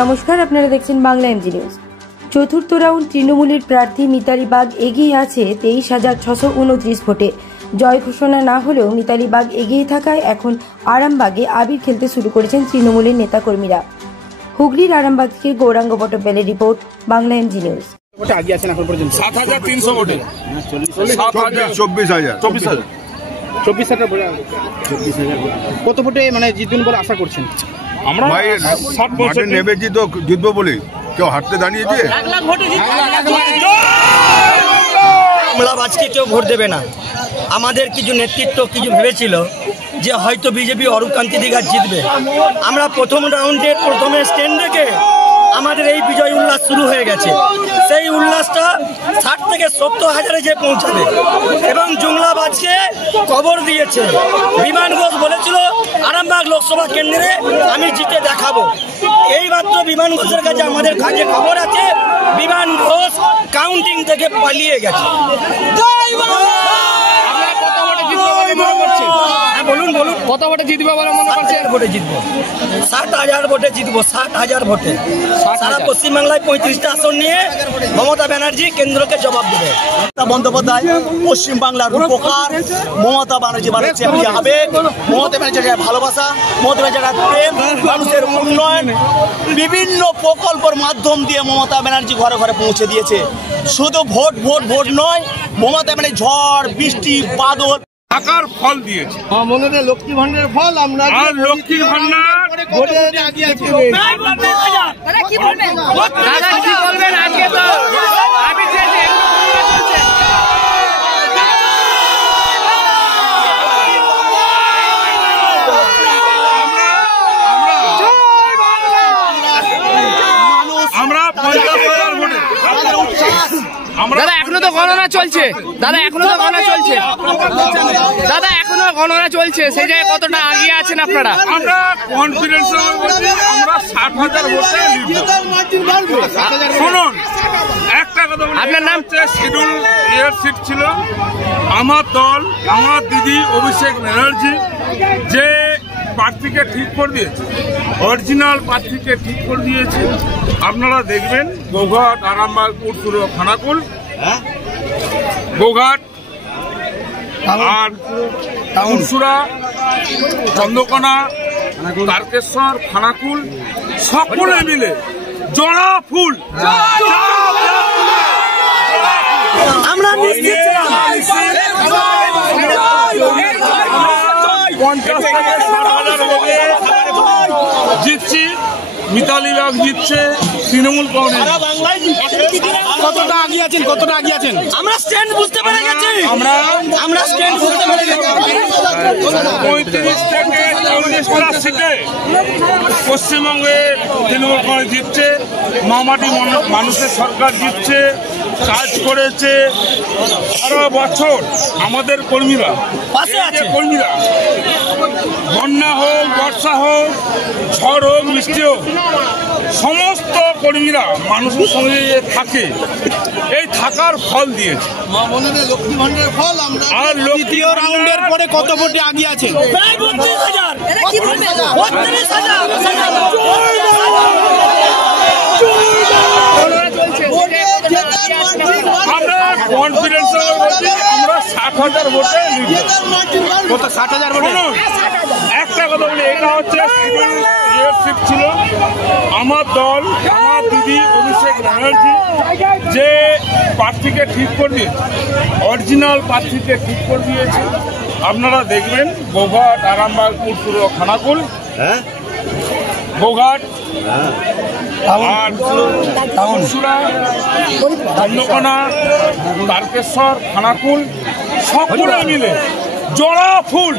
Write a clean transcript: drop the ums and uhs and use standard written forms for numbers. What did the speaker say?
নমস্কার, আপনারা দেখছেন বাংলা এমজি নিউজ। চতুর্থ রাউন্ড তৃণমূলের প্রার্থী মিতালি বাগ এগিয়ে আছে 23,629 ভোটে। জয় ঘোষণা না হলেও মিতালি বাগ এগিয়ে থাকায় এখন আরামবাগে আবির খেলতে শুরু করেছেন তৃণমূলের নেতাকর্মীরা। হুগলির আরামবাগ থেকে গৌরাঙ্গ পট্টবেলের রিপোর্ট, বাংলা এমজি নিউজ। আগিয়ে আছেন এখন পর্যন্ত 7,300 ভোটে, 24,000 কত ভোটে মানে জিতবেন বলে আশা করছেন? আমরা মাঠে নেমেছি তো জিতবো বলে, কেউ হাঁটতে দাঁড়িয়েছে। আমরা আজকে কেউ ভোট দেবে না। আমাদের কিছু নেতৃত্ব কিছু ভেবেছিল যে হয়তো বিজেপি অরূপকান্তি দিঘা জিতবে। আমরা প্রথম রাউন্ডের প্রথমে স্ট্যান্ড থেকে আমাদের এই বিজয় উল্লাস শুরু হয়ে গেছে। সেই উল্লাসটা 60 থেকে 70 হাজারে যে পৌঁছাবে এবং জুমলাবাজকে খবর দিয়েছে। বিমান ঘোষ বলেছিল আরামবাগ লোকসভা কেন্দ্রে আমি জিতে দেখাবো। এই মাত্র বিমান ঘোষের কাছে আমাদের কাছে খবর আছে বিমান ঘোষ কাউন্টিং থেকে পালিয়ে গেছে। বলুন কত ভোটে জিতবে বলে মনে করছেন? ভোটে জিতবো, 60,000 ভোটে জিতবো, 60,000 ভোটে। সারা পশ্চিমবাংলায় 35টা আসন নিয়ে মমতা ব্যানার্জি কেন্দ্রকে জবাব দেবে। মমতা বন্দ্যোপাধ্যায় পশ্চিমবাংলার রূপকার, মমতা ব্যানার্জি মানে চেপে আবেগ, মমতা ব্যানার্জির ভালোবাসা, মমতা ব্যানার্জির প্রেম, মানুষের উন্নয়ন, বিভিন্ন প্রকল্পের মাধ্যম দিয়ে মমতা ব্যানার্জি ঘরে ঘরে পৌঁছে দিয়েছে। শুধু ভোট ভোট ভোট নয়, মমতা ব্যানার্জি ঝড় বৃষ্টি বাদল টাকার ফল দিয়েছে। মনে হয় লক্ষ্মী ভান্ডারের ফল। আমরা লক্ষ্মী ভান্ডার দাদা এখনো তো গণনা চলছে, সেই জায়গায় কতটা আগিয়ে আছেন আপনারা? আমরা কনফিডেন্স বলছি আমরা 60,000 ভোটে শুনুন একটা কথা বলি, আপনার নাম? শিডিউল এর সিট ছিল আমার দল, আমার দিদি অভিষেক ব্যানার্জি যে প্রার্থীকে ঠিক করে দিয়েছে, অরিজিনাল প্রার্থীকে ঠিক করে দিয়েছে। আপনারা দেখবেন গোঘাট, আরামবাগ, পুরসুর, খানাকুল, গোঘাট আর পুরসুরা, চন্দ্রকোনা, তারকেশ্বর, খানাকুল সকলে মিলে জড়া ফুল আমরা নিশ্চিত 50 থেকে 60,000 ভোটে জিতছি। মিতালি বাগ জিতছে তৃণমূল কংগ্রেস। কতটা আগিয়ে আছেন? আমরা স্ট্যান্ড বুঝতে পেরে গেছি। আমরা স্ট্যান্ড বুঝতে পেরে গেছি। 35 থেকে 40টা সিটে পশ্চিমবঙ্গে তৃণমূল কংগ্রেস জিতছে। মামাটি মানুষের সরকার জিতছে, কাজ করেছে। সারা বছর আমাদের কর্মীরা, কর্মীরা বন্যা হোক, বর্ষা হোক, ঝড় হোক, বৃষ্টি হোক, সমস্ত কর্মীরা মানুষের সঙ্গে থাকে। এই থাকার ফল দিয়েছে। লক্ষ্মী ভান্ডারের ফল। আর দ্বিতীয় রাউন্ডের পরে কত ভোটে আগিয়ে আছেন? প্রায় 32,000। আমরা কনফিডেন্স বলছি আমরা 60,000 ভোটে কত? 60,000 ভোটে। একটা কথা বলি, এটা হচ্ছে সিট ছিল আমার দল, আমার দিদি অভিষেক ব্যানার্জি যে প্রার্থীকে ঠিক করে দিয়েছে, অরিজিনাল প্রার্থীকে ঠিক করে দিয়েছে। আপনারা দেখবেন গোঘাট, আরামবাগ, পুরসুর, খানাকুল, গোঘাট আর পুরসুরা, চন্দ্রকোনা, তারকেশ্বর, খানাকুল সকলে মিলে জড়া ফুল